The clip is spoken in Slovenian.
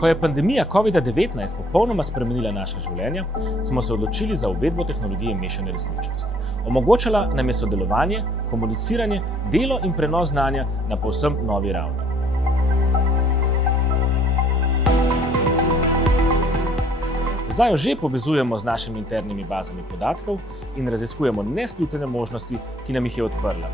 Ko je pandemija COVID-19 popolnoma spremenila naša življenja, smo se odločili za uvedbo tehnologije mešane resničnosti. Omogočala nam je sodelovanje, komuniciranje, delo in prenos znanja na povsem novi ravni. Zdaj jo že povezujemo z našimi internimi bazami podatkov in raziskujemo neslutene možnosti, ki nam jih je odprla.